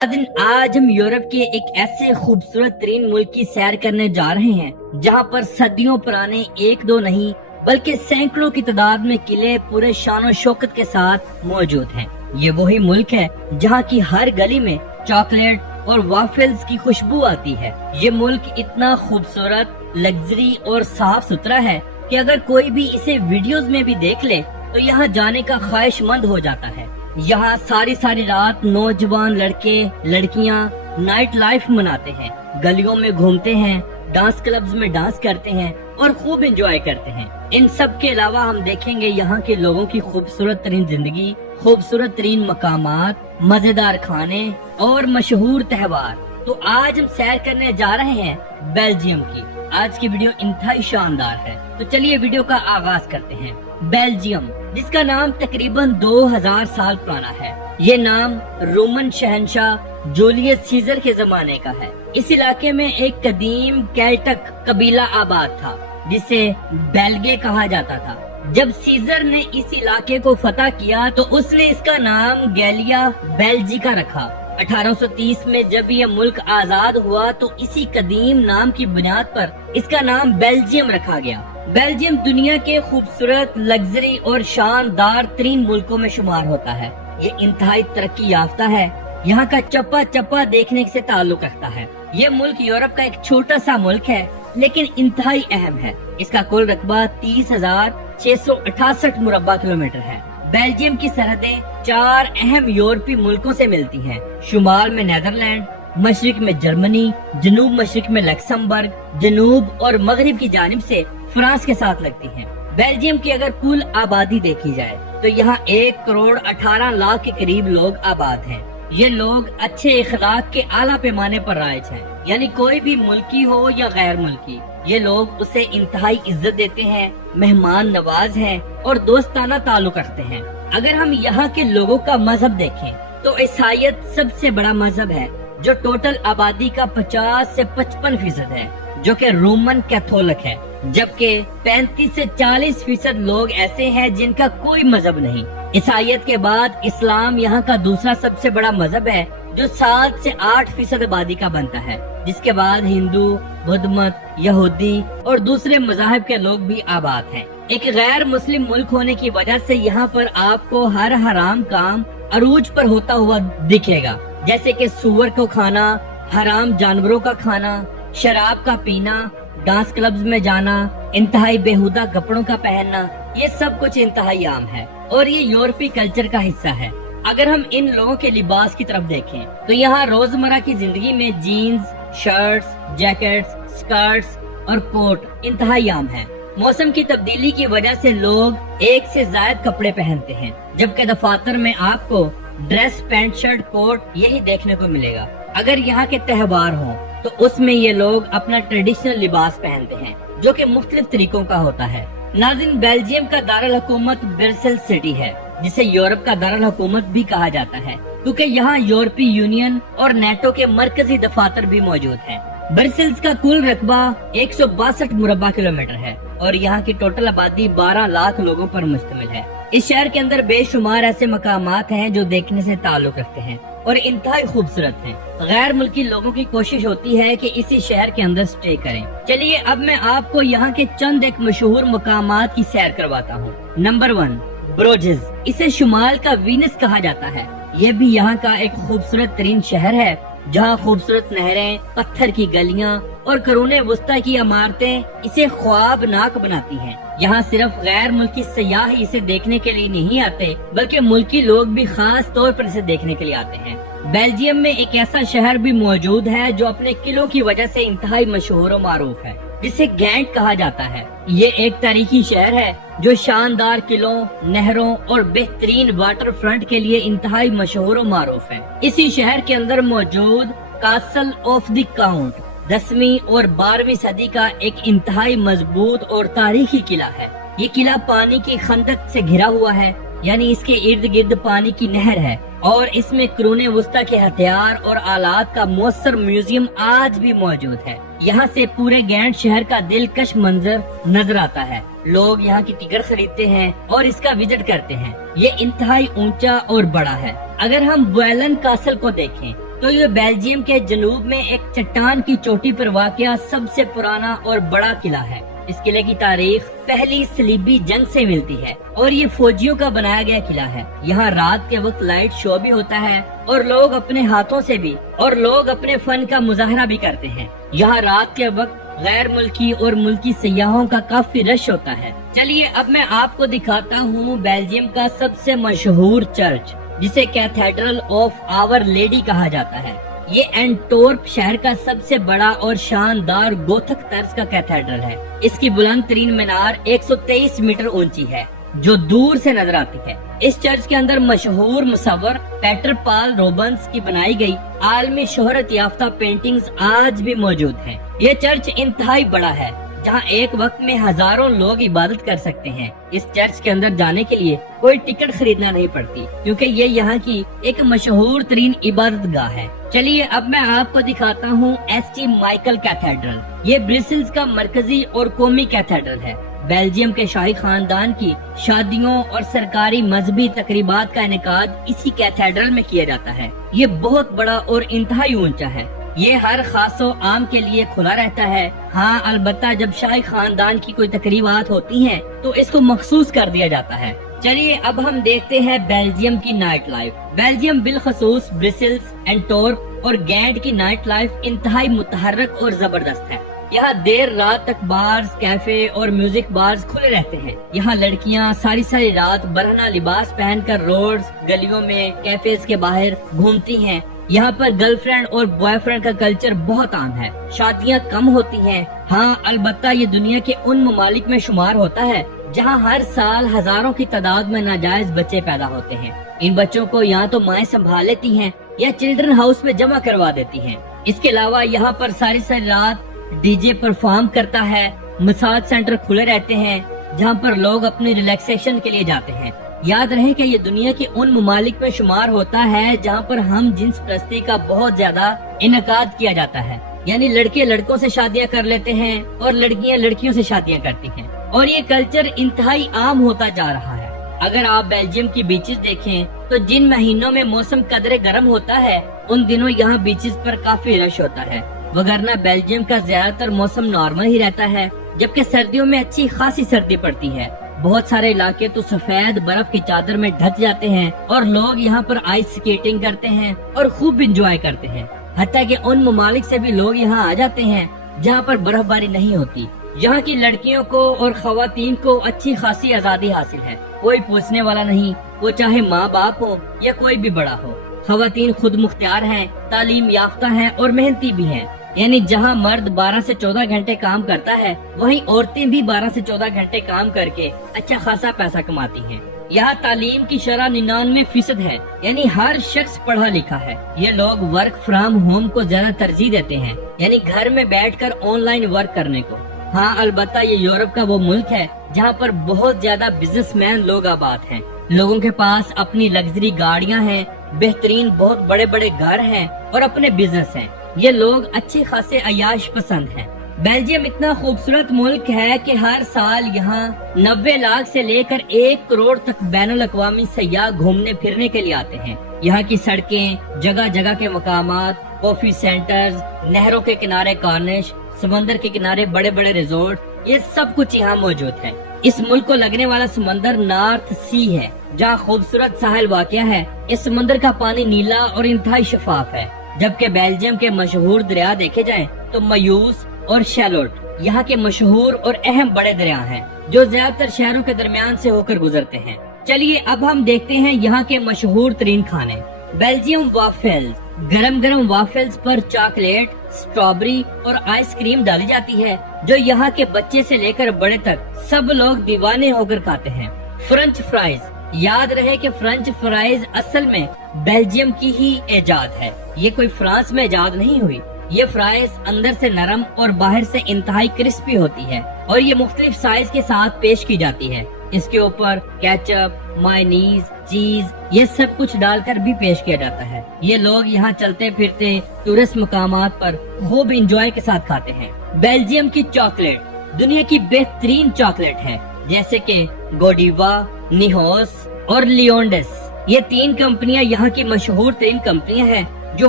आज हम यूरोप के एक ऐसे खूबसूरत तरीन मुल्क की सैर करने जा रहे हैं जहां पर सदियों पुराने एक दो नहीं बल्कि सैकड़ों की तादाद में किले पूरे शान शौकत के साथ मौजूद हैं। ये वही मुल्क है जहां की हर गली में चॉकलेट और वाफल्स की खुशबू आती है। ये मुल्क इतना खूबसूरत, लग्जरी और साफ सुथरा है कि अगर कोई भी इसे वीडियोस में भी देख ले तो यहाँ जाने का ख्वाहिशमंद हो जाता है। यहाँ सारी रात नौजवान लड़के लड़कियाँ नाइट लाइफ मनाते हैं, गलियों में घूमते हैं, डांस क्लब्स में डांस करते हैं और खूब एंजॉय करते हैं। इन सब के अलावा हम देखेंगे यहाँ के लोगों की खूबसूरत तरीन जिंदगी, खूबसूरत तरीन मकामात, मजेदार खाने और मशहूर त्योहार। तो आज हम सैर करने जा रहे हैं बेल्जियम की। आज की वीडियो इंतहाई शानदार है, तो चलिए वीडियो का आगाज करते हैं। बेल्जियम, जिसका नाम तकरीबन 2000 साल पुराना है। ये नाम रोमन शहंशाह जूलियस सीजर के जमाने का है। इस इलाके में एक कदीम केल्टक कबीला आबाद था जिसे बेल्गे कहा जाता था। जब सीजर ने इस इलाके को फतह किया तो उसने इसका नाम गैलिया बेल्जिका रखा। 1830 में जब यह मुल्क आजाद हुआ तो इसी कदीम नाम की बुनियाद पर इसका नाम बेल्जियम रखा गया। बेल्जियम दुनिया के खूबसूरत, लग्जरी और शानदार तरीन मुल्कों में शुमार होता है। ये इंतहाई तरक्की याफ्ता है। यहाँ का चप्पा चप्पा देखने से ताल्लुक रखता है। ये मुल्क यूरोप का एक छोटा सा मुल्क है लेकिन इंतहाई अहम है। इसका कुल रकबा 30,668 मुरब्बा किलोमीटर है। बेल्जियम की सरहदें 4 अहम यूरोपीय मुल्कों से मिलती हैं। शुमाल में नेदरलैंड, मशरिक में जर्मनी, जनूब मशरिक में लक्समबर्ग, जनूब और मगरिब की जानिब से फ्रांस के साथ लगती हैं। बेल्जियम की अगर कुल आबादी देखी जाए तो यहाँ 1,18,00,000 के करीब लोग आबाद हैं। ये लोग अच्छे इखलाक के आला पैमाने पर राइज हैं, यानी कोई भी मुल्की हो या गैर मुल्की, ये लोग उसे इंतहाई इज्जत देते हैं, मेहमान नवाज हैं और दोस्ताना ताल्लुक रखते हैं। अगर हम यहाँ के लोगों का मजहब देखें तो ईसाईयत सबसे बड़ा मजहब है जो टोटल आबादी का 50 से 55% है, जो कि रोमन कैथोलिक है, जबकि 35 से 40% लोग ऐसे हैं जिनका कोई मजहब नहीं। ईसाईयत के बाद इस्लाम यहाँ का दूसरा सबसे बड़ा मजहब है जो 7 से 8% आबादी का बनता है, जिसके बाद हिंदू, बुद्ध मत, यहूदी और दूसरे मजाहब के लोग भी आबाद हैं। एक गैर मुस्लिम मुल्क होने की वजह से यहाँ पर आपको हर हराम काम अरूज पर होता हुआ दिखेगा, जैसे कि सूअर को खाना, हराम जानवरों का खाना, शराब का पीना, डांस क्लब्स में जाना, इंतहाई बेहुदा कपड़ों का पहनना, ये सब कुछ इंतहाई आम है और ये यूरोपीय कल्चर का हिस्सा है। अगर हम इन लोगों के लिबास की तरफ देखें तो यहाँ रोजमर्रा की जिंदगी में जीन्स, शर्ट्स, जैकेट्स, स्कर्ट्स और कोट इंतहाई आम है। मौसम की तब्दीली की वजह से लोग एक से ज्यादा कपड़े पहनते हैं, जबकि दफातर में आपको ड्रेस, पैंट, शर्ट, कोट यही देखने को मिलेगा। अगर यहाँ के त्योहार हों तो उसमें ये लोग अपना ट्रेडिशनल लिबास पहनते हैं जो कि मुख्तलिफ तरीकों का होता है। नाज़रीन, बेल्जियम का दारुल हुकूमत ब्रसेल्स सिटी है, जिसे यूरोप का दारुल हुकूमत भी कहा जाता है, क्योंकि यहाँ यूरोपीय यूनियन और नेटो के मरकजी दफातर भी मौजूद हैं। ब्रसेल्स का कुल रकबा 162 मुरब्बा किलोमीटर है और यहाँ की टोटल आबादी 12 लाख लोगों पर मुश्तमिल है। इस शहर के अंदर बेशुमार ऐसे मकामात हैं जो देखने से ताल्लुक रखते हैं और इंतहाई खूबसूरत हैं। गैर मुल्की लोगों की कोशिश होती है कि इसी शहर के अंदर स्टे करें। चलिए अब मैं आपको यहाँ के चंद एक मशहूर मकामात की सैर करवाता हूँ। Number 1, brogues. इसे शुमाल का वीनस कहा जाता है। ये भी यहाँ का एक खूबसूरत तरीन शहर है जहाँ खूबसूरत नहरें, पत्थर की गलियाँ और करूने वस्ता की इमारतें इसे ख्वाबनाक बनाती हैं। यहाँ सिर्फ गैर मुल्की सयाह ही इसे देखने के लिए नहीं आते, बल्कि मुल्की लोग भी खास तौर पर इसे देखने के लिए आते हैं। बेल्जियम में एक ऐसा शहर भी मौजूद है जो अपने किलों की वजह से इंतहाई मशहूर और मारूफ है, जिसे गैंट कहा जाता है। ये एक तारीखी शहर है जो शानदार किलों, नहरों और बेहतरीन वाटर फ्रंट के लिए इंतहाई मशहूर और मारूफ है। इसी शहर के अंदर मौजूद कासल ऑफ द काउंट 10वीं और 12वीं सदी का एक इंतहाई मजबूत और तारीखी किला है। ये किला पानी की खंदक से घिरा हुआ है, यानी इसके इर्द गिर्द पानी की नहर है और इसमें कुरूने वस्ता के हथियार और आलात का मौसर म्यूजियम आज भी मौजूद है। यहाँ से पूरे गैंट शहर का दिलकश मंजर नजर आता है। लोग यहाँ की टिकट खरीदते हैं और इसका विजिट करते हैं। ये इंतहाई ऊंचा और बड़ा है। अगर हम बुएलन कासल को देखें تو یہ بیلجیم کے جنوب میں ایک چٹان کی چوٹی پر واقع سب سے پرانا اور بڑا قلعہ ہے۔ اس قلعے کی تاریخ پہلی صلیبی جنگ سے ملتی ہے اور یہ فوجیوں کا بنایا گیا قلعہ ہے۔ یہاں رات کے وقت لائٹ شو بھی ہوتا ہے اور لوگ اپنے ہاتھوں سے بھی اور لوگ اپنے فن کا مظاہرہ بھی کرتے ہیں۔ یہاں رات کے وقت غیر ملکی اور ملکی سیاحوں کا کافی رش ہوتا ہے۔ چلیے اب میں آپ کو دکھاتا ہوں بیلجیم کا سب سے مشہور چرچ، جسے کیتھیڈرل آف آور لیڈی کہا جاتا ہے۔ یہ اینٹورپ شہر کا سب سے بڑا اور شاندار گوتھک طرز کا کیتھیڈرل ہے۔ اس کی بلند ترین مینار 123 میٹر اونچی ہے جو دور سے نظر آتی ہے۔ اس چرچ کے اندر مشہور مصور پیٹر پال روبنس کی بنائی گئی عالمی شہرت یافتہ پینٹنگز آج بھی موجود ہیں۔ یہ چرچ انتہائی بڑا ہے جہاں ایک وقت میں ہزاروں لوگ عبادت کر سکتے ہیں۔ اس چرچ کے اندر جانے کے لیے کوئی ٹکٹ خریدنا نہیں پڑتی کیونکہ یہ یہاں کی ایک مشہور ترین عبادت گاہ ہے۔ چلیے اب میں آپ کو دکھاتا ہوں ایس ٹی مائیکل کیتھیڈرل۔ یہ برسلز کا مرکزی اور قومی کیتھیڈرل ہے۔ بیلجیم کے شاہی خاندان کی شادیوں اور سرکاری مذہبی تقریبات کا انعقاد اسی کیتھیڈرل میں کیا جاتا ہے۔ یہ بہت بڑا اور انتہائی اونچا ہے۔ یہ ہر خاص و عام کے لیے کھلا رہتا ہے۔ ہاں البتہ جب شاہی خاندان کی کوئی تقریبات ہوتی ہیں تو اس کو مخصوص کر دیا جاتا ہے۔ چلیے اب ہم دیکھتے ہیں بیلجیم کی نائٹ لائف۔ بیلجیم بالخصوص برسلز، اینٹورپ اور گینٹ کی نائٹ لائف انتہائی متحرک اور زبردست ہے۔ یہاں دیر رات تک بارز، کیفے اور میوزک بارز کھلے رہتے ہیں۔ یہاں لڑکیاں ساری رات برہنہ لباس پہن کر روڈز، گلیوں میں، کیفیز کے باہر گھومتی ہیں۔ یہاں پر گرل فرینڈ اور بوائے فرینڈ کا کلچر بہت عام ہے۔ شادیاں کم ہوتی ہیں۔ ہاں البتہ یہ دنیا کے ان ممالک میں شمار ہوتا ہے جہاں ہر سال ہزاروں کی تعداد میں ناجائز بچے پیدا ہوتے ہیں۔ ان بچوں کو یا تو مائیں سنبھال لیتی ہیں یا چلڈرن ہاؤس میں جمع کروا دیتی ہیں۔ اس کے علاوہ یہاں پر ساری رات ڈی جے پرفارم کرتا ہے۔ مساج سینٹر کھلے رہتے ہیں جہاں پر لوگ اپنی ریلیکسیشن کے لیے جاتے ہیں۔ یاد رہے کہ یہ دنیا کے ان ممالک میں شمار ہوتا ہے جہاں پر ہم جنس پرستی کا بہت زیادہ انعقاد کیا جاتا ہے، یعنی لڑکے لڑکوں سے شادیاں کر لیتے ہیں اور لڑکیاں لڑکیوں سے شادیاں کرتی ہیں، اور یہ کلچر انتہائی عام ہوتا جا رہا ہے۔ اگر آپ بیلجیم کی بیچز دیکھیں تو جن مہینوں میں موسم قدرے گرم ہوتا ہے ان دنوں یہاں بیچز پر کافی رش ہوتا ہے، وگرنہ بیلجیم کا زیادہ تر موسم نارمل ہی رہتا ہے، جبکہ سردیوں میں اچھی خاصی سردی پڑتی ہے۔ بہت سارے علاقے تو سفید برف کی چادر میں ڈھک جاتے ہیں اور لوگ یہاں پر آئس سکیٹنگ کرتے ہیں اور خوب انجوائے کرتے ہیں۔ حتیٰ کہ ان ممالک سے بھی لوگ یہاں آ جاتے ہیں جہاں پر برف باری نہیں ہوتی۔ یہاں کی لڑکیوں کو اور خواتین کو اچھی خاصی آزادی حاصل ہے، کوئی پوچھنے والا نہیں، وہ چاہے ماں باپ ہو یا کوئی بھی بڑا ہو۔ خواتین خود مختار ہیں، تعلیم یافتہ ہیں اور محنتی بھی ہیں، یعنی جہاں مرد 12 سے 14 گھنٹے کام کرتا ہے وہیں عورتیں بھی 12 سے 14 گھنٹے کام کر کے اچھا خاصا پیسہ کماتی ہیں۔ یہاں تعلیم کی شرح 99% ہے، یعنی ہر شخص پڑھا لکھا ہے۔ یہ لوگ ورک فرام ہوم کو زیادہ ترجیح دیتے ہیں، یعنی گھر میں بیٹھ کر آن لائن ورک کرنے کو۔ ہاں البتہ یہ یورپ کا وہ ملک ہے جہاں پر بہت زیادہ بزنس مین لوگ آباد ہیں۔ لوگوں کے پاس اپنی لگژری گاڑیاں ہیں، بہترین بہت بڑے بڑے گھر ہیں اور اپنے بزنس ہیں۔ یہ لوگ اچھے خاصے عیاش پسند ہیں۔ بیلجیم اتنا خوبصورت ملک ہے کہ ہر سال یہاں 90 لاکھ سے لے کر 1 کروڑ تک بین الاقوامی سیاح گھومنے پھرنے کے لیے آتے ہیں۔ یہاں کی سڑکیں، جگہ جگہ کے مقامات، کافی سینٹرز، نہروں کے کنارے کارنش، سمندر کے کنارے بڑے بڑے ریزورٹ، یہ سب کچھ یہاں موجود ہے۔ اس ملک کو لگنے والا سمندر نارتھ سی ہے جہاں خوبصورت ساحل واقع ہے۔ اس سمندر کا پانی نیلا اور انتہائی شفاف ہے، جبکہ بیلجیم کے مشہور دریا دیکھے جائیں تو میوس اور شیلوٹ یہاں کے مشہور اور اہم بڑے دریا ہیں جو زیادہ تر شہروں کے درمیان سے ہو کر گزرتے ہیں۔ چلیے اب ہم دیکھتے ہیں یہاں کے مشہور ترین کھانے۔ بیلجیم وافلز، گرم گرم وافلز پر چاکلیٹ، اسٹرابری اور آئس کریم ڈالی جاتی ہے جو یہاں کے بچے سے لے کر بڑے تک سب لوگ دیوانے ہو کر کھاتے ہیں۔ فرنچ فرائز، یاد رہے کہ فرنچ فرائز اصل میں بیلجیم کی ہی ایجاد ہے، یہ کوئی فرانس میں ایجاد نہیں ہوئی۔ یہ فرائز اندر سے نرم اور باہر سے انتہائی کرسپی ہوتی ہے اور یہ مختلف سائز کے ساتھ پیش کی جاتی ہے۔ اس کے اوپر کیچپ، مائونیز، چیز، یہ سب کچھ ڈال کر بھی پیش کیا جاتا ہے۔ یہ لوگ یہاں چلتے پھرتے ٹورسٹ مقامات پر خوب انجوائے کے ساتھ کھاتے ہیں۔ بیلجیم کی چاکلیٹ دنیا کی بہترین چاکلیٹ ہے، جیسے کہ گوڈیوا، نیہوس اور لیونڈس۔ یہ 3 کمپنیاں یہاں کی مشہور ترین کمپنیاں ہیں जो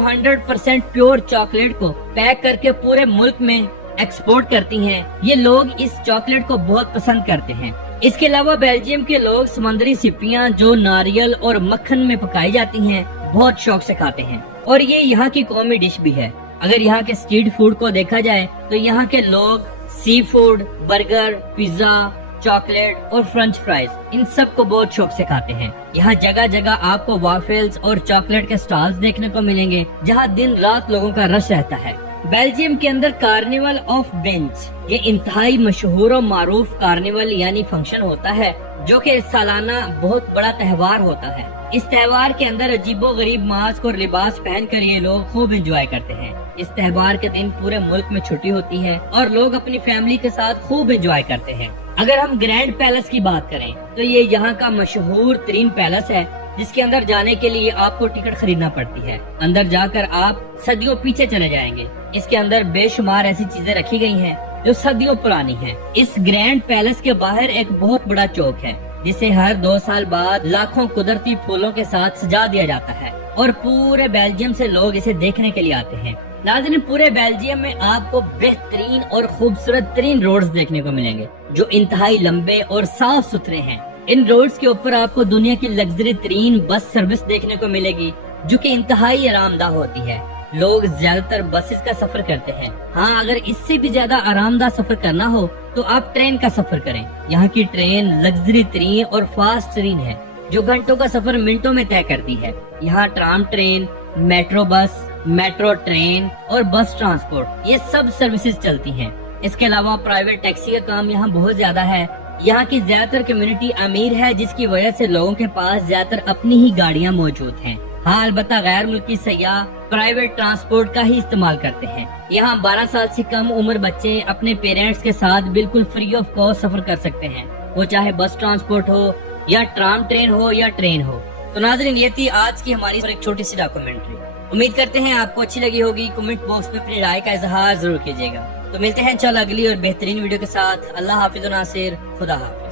100% प्योर चॉकलेट को पैक करके पूरे मुल्क में एक्सपोर्ट करती हैं। ये लोग इस चॉकलेट को बहुत पसंद करते हैं। इसके अलावा बेल्जियम के लोग समुद्री सिपियां जो नारियल और मक्खन में पकाई जाती हैं बहुत शौक से खाते हैं और ये यहाँ की कौमी डिश भी है। अगर यहाँ के स्ट्रीट फूड को देखा जाए तो यहाँ के लोग sea food, burger, pizza, chocolate और फ्रेंच फ्राइज इन सब को बहुत शौक से खाते हैं। यहाँ जगह जगह आपको वाफल्स और चॉकलेट के स्टॉल्स देखने को मिलेंगे जहाँ दिन रात लोगों का रश रहता है। बेल्जियम के अंदर कार्निवल ऑफ बेंच ये इंतहाई मशहूर और मारूफ कार्निवल यानी फंक्शन होता है जो कि सालाना बहुत बड़ा त्योहार होता है। इस त्योहार के अंदर अजीबो गरीब मास्क और लिबास पहनकर ये लोग खूब एंजॉय करते हैं। इस त्योहार के दिन पूरे मुल्क में छुट्टी होती है और लोग अपनी फैमिली के साथ खूब एंजॉय करते हैं। अगर हम ग्रैंड पैलेस की बात करें तो ये यहाँ का मशहूर तरीन पैलेस है जिसके अंदर जाने के लिए आपको टिकट खरीदना पड़ती है। अंदर जाकर आप सदियों पीछे चले जाएंगे। इसके अंदर बेशुमार ऐसी चीजें रखी गई हैं जो सदियों पुरानी हैं। इस ग्रैंड पैलेस के बाहर एक बहुत बड़ा चौक है जिसे हर 2 साल बाद लाखों कुदरती फूलों के साथ सजा दिया जाता है और पूरे बेल्जियम से लोग इसे देखने के लिए आते हैं। नाज़रीन, पूरे बेल्जियम में आपको बेहतरीन और खूबसूरत तरीन रोड्स देखने को मिलेंगे जो इंतहाई लंबे और साफ सुथरे हैं। इन रोड्स के ऊपर आपको दुनिया की लग्जरी तरीन बस सर्विस देखने को मिलेगी जो कि इंतहाई आरामदाह होती है। लोग ज्यादातर बसेस का सफर करते हैं। हाँ, अगर इससे भी ज्यादा आरामदाह सफर करना हो तो आप ट्रेन का सफर करें। यहाँ की ट्रेन लग्जरी तरीन और फास्ट तरीन है जो घंटों का सफर मिनटों में तय करती है। यहाँ tram train, metro bus, metro train और बस ट्रांसपोर्ट ये सब सर्विसेज चलती हैं। इसके अलावा प्राइवेट टैक्सी का काम यहाँ बहुत ज्यादा है। यहाँ की ज्यादातर कम्युनिटी अमीर है जिसकी वजह से लोगों के पास ज्यादातर अपनी ही गाड़ियाँ मौजूद हैं। हाँ, अलबत्ता गैर मुल्की सयाह प्राइवेट ट्रांसपोर्ट का ही इस्तेमाल करते हैं। यहाँ 12 साल से कम उम्र बच्चे अपने पेरेंट्स के साथ बिल्कुल फ्री ऑफ कॉस्ट सफर कर सकते हैं, वो चाहे बस ट्रांसपोर्ट हो या ट्राम ट्रेन हो या ट्रेन हो। तो नाज़रीन, ये थी आज की हमारी एक छोटी सी डॉक्यूमेंट्री। उम्मीद करते हैं आपको अच्छी लगी होगी। कमेंट बॉक्स में अपनी राय का इजहार जरूर कीजिएगा। तो मिलते हैं चल अगली और बेहतरीन वीडियो के साथ। अल्लाह हाफिज़ नासिर, खुदा हाफिज़।